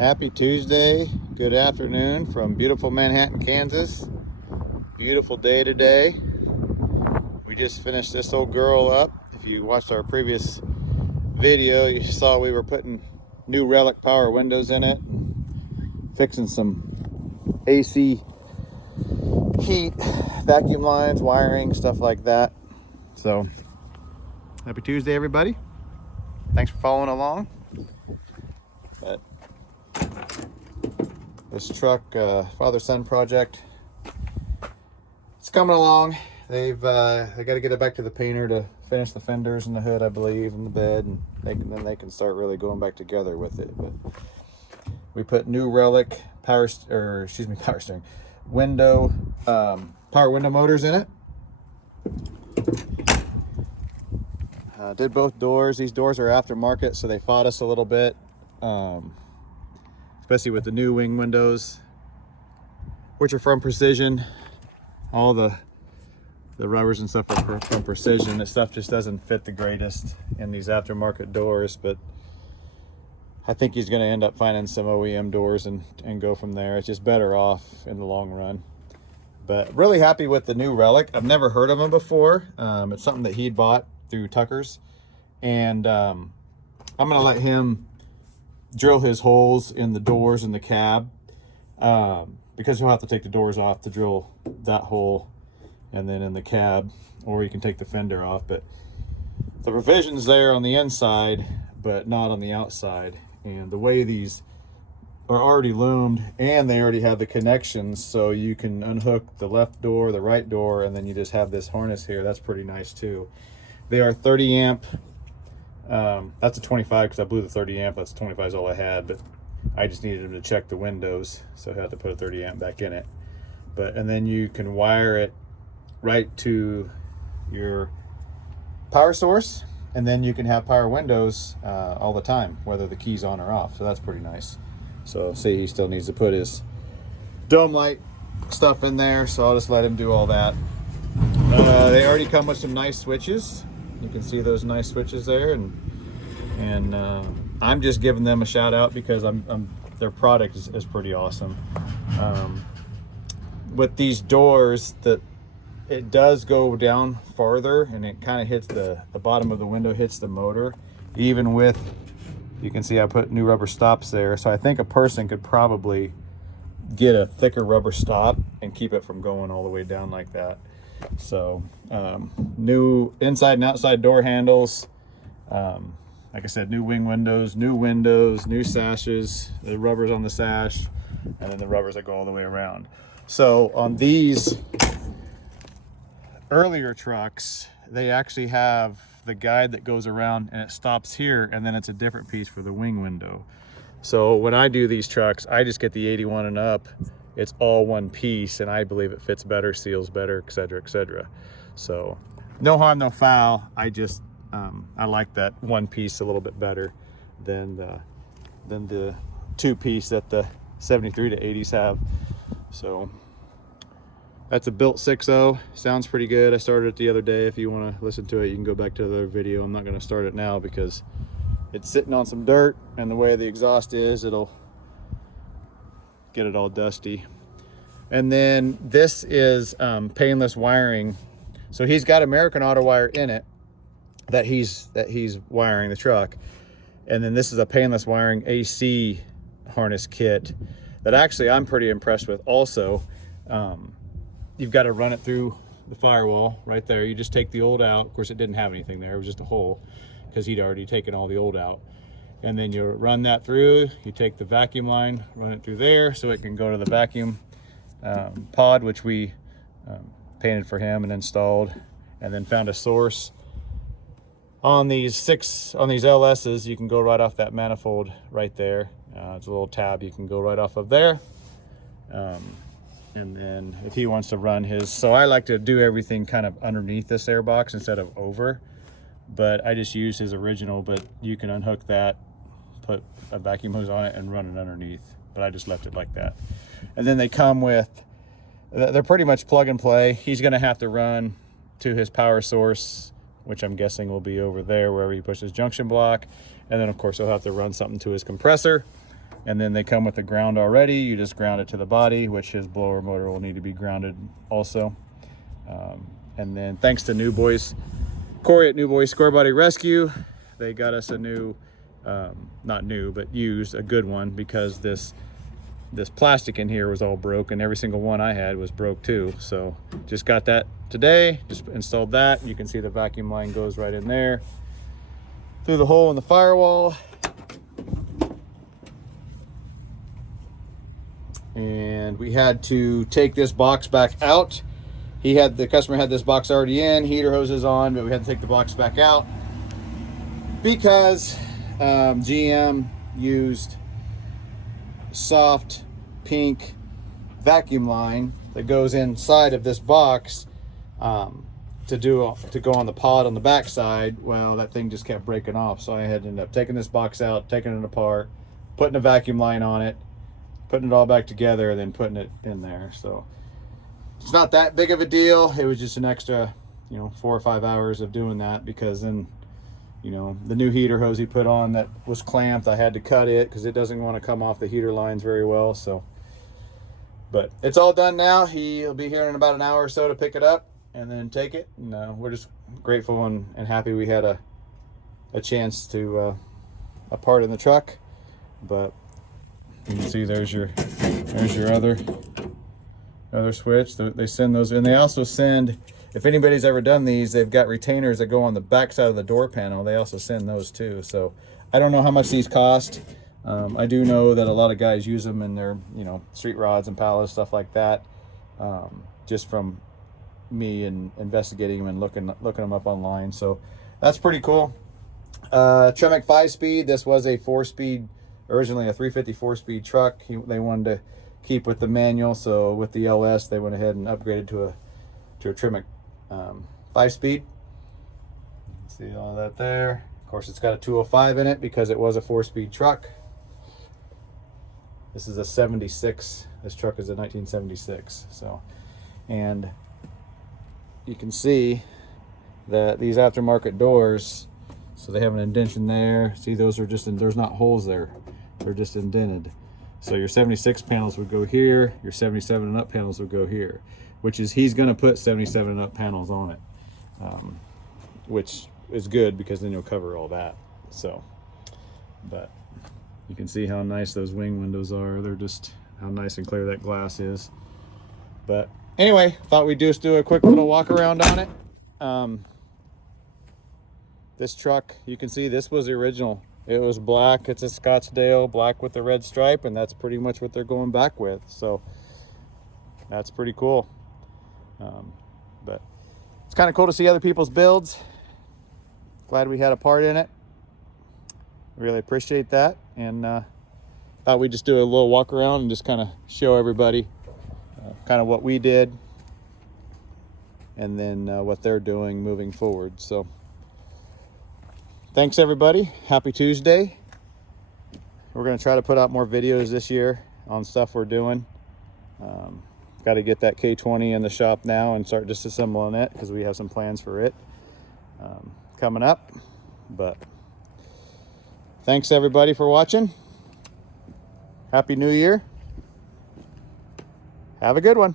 Happy Tuesday, good afternoon from beautiful Manhattan, Kansas. Beautiful day today. We just finished this old girl up. If you watched our previous video, you saw we were putting Nu-Relic power windows in it, fixing some AC heat, vacuum lines, wiring, stuff like that. So, happy Tuesday, everybody. Thanks for following along. But this truck, father-son project, it's coming along. They got to get it back to the painter to finish the fenders and the hood, I believe, and the bed, and then they can start really going back together with it. But we put Nu-Relic power steering window power window motors in it. Did both doors. These doors are aftermarket, so they fought us a little bit. Especially with the new wing windows, which are from Precision. All the rubbers and stuff are from Precision. This stuff just doesn't fit the greatest in these aftermarket doors, but I think he's going to end up finding some OEM doors and go from there. It's just better off in the long run. But really happy with the Nu-Relic. I've never heard of him before. It's something that he'd bought through Tucker's, and I'm going to let him drill his holes in the doors in the cab, because he'll have to take the doors off to drill that hole, and then in the cab, or you can take the fender off. But the revision's there on the inside, but not on the outside. And the way these are already loomed, and they already have the connections, so you can unhook the left door, the right door, and then you just have this harness here. That's pretty nice too. They are 30 amp. That's a 25 because I blew the 30 amp. That's 25 is all I had, but I just needed him to check the windows, so I had to put a 30 amp back in it. And then you can wire it right to your power source, and then you can have power windows all the time, whether the key's on or off. So that's pretty nice. So see, he still needs to put his dome light stuff in there, so I'll just let him do all that. They already come with some nice switches. You can see those nice switches there, and I'm just giving them a shout out because their product is pretty awesome. With these doors, that it does go down farther, and it kind of hits the bottom of the window, hits the motor. Even with, you can see I put new rubber stops there, so I think a person could probably get a thicker rubber stop and keep it from going all the way down like that. So new inside and outside door handles, like I said, new wing windows, new sashes, the rubbers on the sash, and then the rubbers that go all the way around. So on these earlier trucks, they actually have the guide that goes around and it stops here, and then it's a different piece for the wing window. So when I do these trucks, I just get the 81 and up. It's all one piece, and I believe it fits better, seals better, etc., etc. So no harm, no foul. I just I like that one piece a little bit better than the two piece that the 73 to 80s have. So that's a built 6.0. Sounds pretty good. I started it the other day. If you want to listen to it, you can go back to the other video. I'm not going to start it now because it's sitting on some dirt, and the way the exhaust is, it'll get it all dusty. And then this is painless wiring. So he's got American Auto Wire in it that he's wiring the truck. And then this is a painless wiring AC harness kit that actually I'm pretty impressed with also. You've got to run it through the firewall right there. You just take the old out. Of course, it didn't have anything there. It was just a hole because he'd already taken all the old out. And then you run that through. You take the vacuum line, run it through there so it can go to the vacuum pod, which we painted for him and installed, and then found a source. On these LSs, you can go right off that manifold right there. It's a little tab you can go right off of there. And then if he wants to run his, so I like to do everything kind of underneath this air box instead of over, but I just use his original, but you can unhook that, put a vacuum hose on it, and run it underneath, but I just left it like that. And then they come with, they're pretty much plug and play. He's going to have to run to his power source, which I'm guessing will be over there wherever he pushes junction block, and then of course he'll have to run something to his compressor. And then they come with the ground already. You just ground it to the body, which his blower motor will need to be grounded also. And then thanks to Boyz, Cory at Boyz Square Body Rescue, they got us a new, not new, but used, a good one, because this plastic in here was all broke, and every single one I had was broke too. So just got that today, just installed that. You can see the vacuum line goes right in there through the hole in the firewall. And we had to take this box back out. The customer had this box already in, heater hoses on, but we had to take the box back out because GM used soft pink vacuum line that goes inside of this box to go on the pod on the back side. Well, that thing just kept breaking off, so I had to end up taking this box out, taking it apart, putting a vacuum line on it, putting it all back together, and then putting it in there. So it's not that big of a deal. It was just an extra, 4 or 5 hours of doing that, because then, the new heater hose he put on that was clamped, I had to cut it because it doesn't want to come off the heater lines very well. So, but it's all done now. He'll be here in about an hour or so to pick it up and then take it. And we're just grateful and happy we had a chance to a part in the truck. But you can see there's your other switch. They send those, and they also send, if anybody's ever done these, they've got retainers that go on the back side of the door panel. They also send those too. So I don't know how much these cost. I do know that a lot of guys use them in their street rods and pallets, stuff like that, just from me and investigating them and looking them up online. So that's pretty cool. Tremec 5-speed. This was a 4-speed, originally a 350 4-speed truck. They wanted to keep with the manual, so with the LS they went ahead and upgraded to a Tremec 5-speed. See all that there. Of course, it's got a 205 in it because it was a 4-speed truck. This is a 76. This truck is a 1976. So, and you can see that these aftermarket doors, so they have an indentation there. See, those are just, there's not holes there. They're just indented. So your 76 panels would go here, your 77 and up panels would go here, which is, he's gonna put 77 and up panels on it, which is good because then you'll cover all that. So, but you can see how nice those wing windows are. They're just, how nice and clear that glass is. But anyway, thought we'd just do a quick little walk around on it. This truck, you can see this was the original. It was black. It's a Scottsdale black with the red stripe, and that's pretty much what they're going back with. So that's pretty cool. But it's kind of cool to see other people's builds. Glad we had a part in it. Really appreciate that. And thought we'd just do a little walk around and just kind of show everybody kind of what we did and then what they're doing moving forward. So thanks everybody. Happy Tuesday. We're going to try to put out more videos this year on stuff we're doing. Got to get that K10 in the shop now and start disassembling it because we have some plans for it coming up. But thanks everybody for watching. Happy New Year. Have a good one.